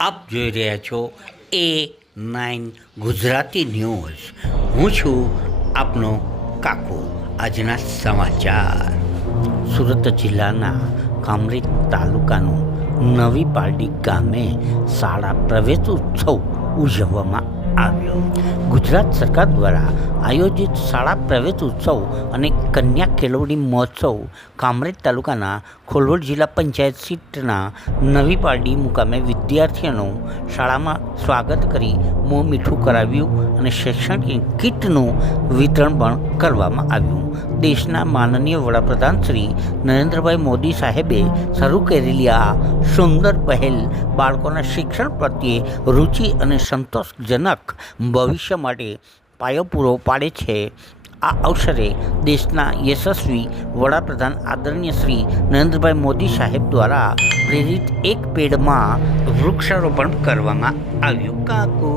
આપ જોઈ રહ્યા છો એ નાઇન ગુજરાતી ન્યૂઝ. હું છું આપનો કાકો. આજના સમાચાર. સુરત જિલ્લાના કામરેજ તાલુકાનું નવી પાલડી ગામે શાળા પ્રવેશ ઉત્સવ ઉજવવામાં આવ્યો. ગુજરાત સરકાર દ્વારા આયોજિત શાળા પ્રવેશ ઉત્સવ અને કન્યા કેળવણી મહોત્સવ કામરેજ તાલુકાના ખોલવડ જિલ્લા પંચાયત સીટના નવી પારડી મુકામે વિદ્યાર્થીઓનું શાળામાં સ્વાગત કરી મોં મીઠું કરાવ્યું અને શૈક્ષણિક કીટનું વિતરણ પણ કરવામાં આવ્યું. દેશના માનનીય વડાપ્રધાન શ્રી નરેન્દ્રભાઈ મોદી સાહેબે શરૂ કરેલી આ સુંદર પહેલ બાળકોના શિક્ષણ પ્રત્યે રુચિ અને સંતોષજનક ભવિષ્ય માટે પાયો પૂરો પાડે છે. આ અવસરે દેશના યશસ્વી વડાપ્રધાન આદરણીય શ્રી નરેન્દ્રભાઈ મોદી સાહેબ દ્વારા પ્રેરિત એક પેડમાં વૃક્ષારોપણ કરવામાં આવ્યું. કાકુ!